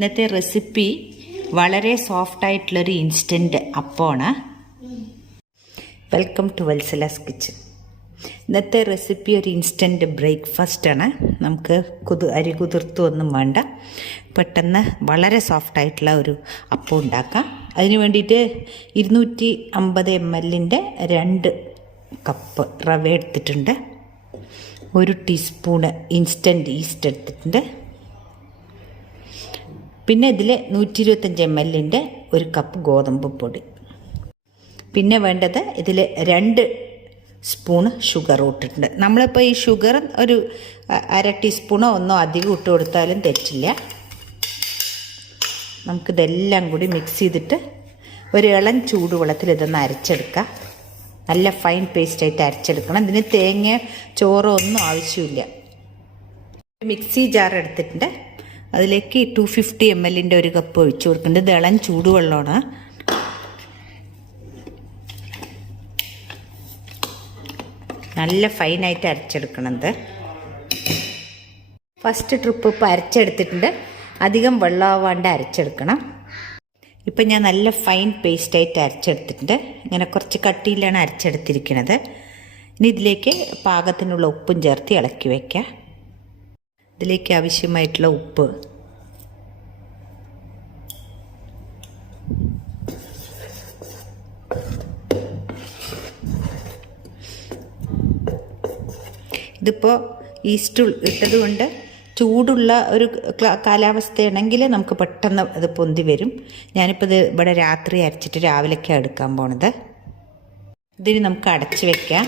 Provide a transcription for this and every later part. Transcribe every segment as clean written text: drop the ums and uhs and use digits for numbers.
ഇന്നത്തെ റെസിപ്പി വളരെ സോഫ്റ്റായിട്ടുള്ളൊരു ഇൻസ്റ്റൻറ്റ് അപ്പമാണ്. Welcome to Vatsala's kitchen. ഇന്നത്തെ റെസിപ്പി ഒരു ഇൻസ്റ്റൻറ്റ് ബ്രേക്ക്ഫാസ്റ്റാണ്. നമുക്ക് അരി കുതിർത്തൊന്നും വേണ്ട, പെട്ടെന്ന് വളരെ സോഫ്റ്റായിട്ടുള്ള ഒരു അപ്പം ഉണ്ടാക്കാം. അതിന് വേണ്ടിയിട്ട് 250 ml 2 കപ്പ് റവ എടുത്തിട്ടുണ്ട്. 1 ടീസ്പൂണ് ഇൻസ്റ്റൻറ്റ് ഈസ്റ്റ് എടുത്തിട്ടുണ്ട്. പിന്നെ ഇതിൽ 125 ml 1 കപ്പ് ഗോതമ്പ് പൊടി. പിന്നെ വേണ്ടത് ഇതിൽ 2 സ്പൂണ് ഷുഗർ ഇട്ടിട്ടുണ്ട്. നമ്മളിപ്പോൾ ഈ ഷുഗർ ഒരു 1/2 ടീസ്പൂണോ ഒന്നോ അധികം ഇട്ട് കൊടുത്താലും തെറ്റില്ല. നമുക്കിതെല്ലാം കൂടി മിക്സ് ചെയ്തിട്ട് ഒരു ഇളം ചൂടുവെള്ളത്തിൽ ഇതൊന്ന് അരച്ചെടുക്കാം. നല്ല ഫൈൻ പേസ്റ്റായിട്ട് അരച്ചെടുക്കണം. ഇതിന് തേങ്ങ ചോറോ ഒന്നും ആവശ്യമില്ല. മിക്സി ജാർ എടുത്തിട്ടുണ്ട്. അതിലേക്ക് 250 ml 1 കപ്പ് ഒഴിച്ചു കൊടുക്കുന്നുണ്ട്. ഇത് ഇളം ചൂടുവെള്ളമാണ്. നല്ല ഫൈനായിട്ട് അരച്ചെടുക്കണത്. ഫസ്റ്റ് ട്രിപ്പ് ഇപ്പോൾ അരച്ചെടുത്തിട്ടുണ്ട്. അധികം വെള്ളമാവാണ്ട് അരച്ചെടുക്കണം. ഇപ്പം ഞാൻ നല്ല ഫൈൻ പേസ്റ്റായിട്ട് അരച്ചെടുത്തിട്ടുണ്ട്. ഇങ്ങനെ കുറച്ച് കട്ടിയിലാണ് അരച്ചെടുത്തിരിക്കുന്നത്. ഇനി ഇതിലേക്ക് പാകത്തിനുള്ള ഉപ്പും ചേർത്ത് ഇളക്കി വയ്ക്കാം. ഇതിലേക്ക് ആവശ്യമായിട്ടുള്ള ഉപ്പ്, ഇതിപ്പോൾ ഈസ്റ്റ് ഇട്ടത് കൊണ്ട് ചൂടുള്ള ഒരു കാലാവസ്ഥയാണെങ്കിൽ നമുക്ക് പെട്ടെന്ന് ഇത് പൊന്തി വരും. ഞാനിപ്പോൾ ഇത് ഇവിടെ രാത്രി അരച്ചിട്ട് രാവിലേക്കാണ് എടുക്കാൻ പോണത്. ഇതിന് നമുക്ക് അടച്ച് വയ്ക്കാം.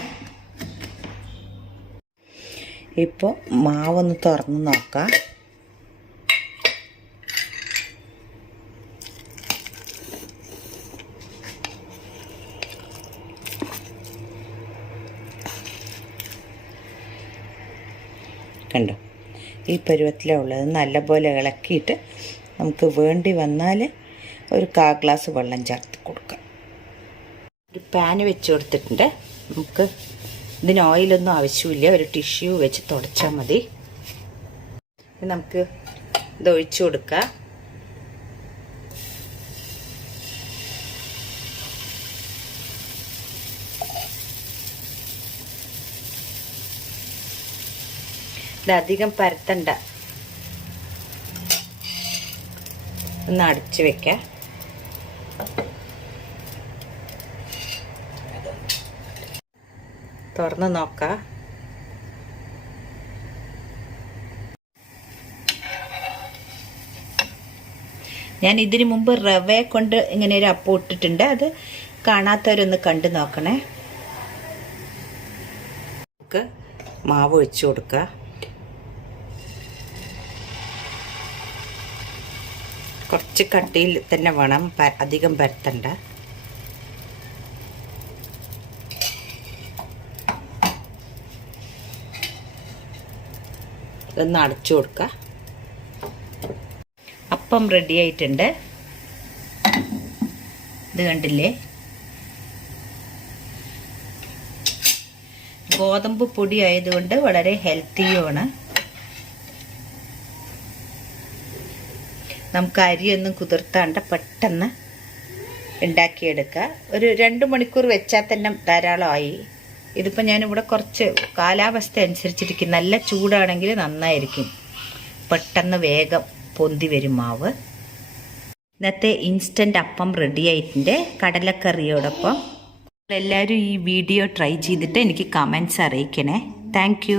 ഇപ്പോൾ മാവൊന്ന് തുറന്ന് നോക്കാം. കണ്ടോ, ഈ പരുവത്തിലാണ് ഉള്ളത്. നല്ലപോലെ ഇളക്കിയിട്ട് നമുക്ക് വേണ്ടി വന്നാൽ ഒരു 1/4 ഗ്ലാസ് വെള്ളം ചേർത്ത് കൊടുക്കാം. ഒരു പാന് വെച്ച് കൊടുത്തിട്ടുണ്ട്. നമുക്ക് ഇതിന് ഓയിലൊന്നും ആവശ്യമില്ല. ഒരു ടിഷ്യൂ വെച്ച് തുടച്ചാൽ മതി. നമുക്ക് ഇത് ഒഴിച്ചു കൊടുക്കാം. ഇതധികം പരത്തണ്ട, ഒന്ന് അടച്ച് വെക്കാം. തുറന്ന് നോക്കാം. ഞാൻ ഇതിനു മുമ്പ് റവ കൊണ്ട് ഇങ്ങനെ ഒരു അപ്പം ഇട്ടിട്ടുണ്ട്. അത് കാണാത്തവരൊന്ന് കണ്ടു നോക്കണേ. നമുക്ക് മാവ് ഒഴിച്ചു കൊടുക്കുക. കുറച്ച് കട്ടിയിൽ തന്നെ വേണം, അധികം പരത്തണ്ട. ഇതൊന്ന് അടച്ചു കൊടുക്കുക. അപ്പം റെഡി ആയിട്ടുണ്ട്. ഇത് കണ്ടില്ലേ, ഗോതമ്പ് പൊടി ആയതുകൊണ്ട് വളരെ ഹെൽത്തിയുമാണ്. നമുക്ക് അരിയൊന്നും കുതിർത്താണ്ട് പെട്ടെന്ന് ഉണ്ടാക്കിയെടുക്കുക. ഒരു 2 മണിക്കൂർ വെച്ചാൽ തന്നെ ധാരാളമായി. ഇതിപ്പോൾ ഞാനിവിടെ കുറച്ച് കാലാവസ്ഥ അനുസരിച്ചിരിക്കും. നല്ല ചൂടാണെങ്കിൽ നന്നായിരിക്കും, പെട്ടെന്ന് വേഗം പൊന്തി വരും മാവ്. ഇന്നത്തെ ഇൻസ്റ്റൻറ്റ് അപ്പം റെഡി ആയിട്ടുണ്ട് കടലക്കറിയോടൊപ്പം. എല്ലാവരും ഈ വീഡിയോ ട്രൈ ചെയ്തിട്ട് എനിക്ക് കമൻസ് അറിയിക്കണേ. താങ്ക്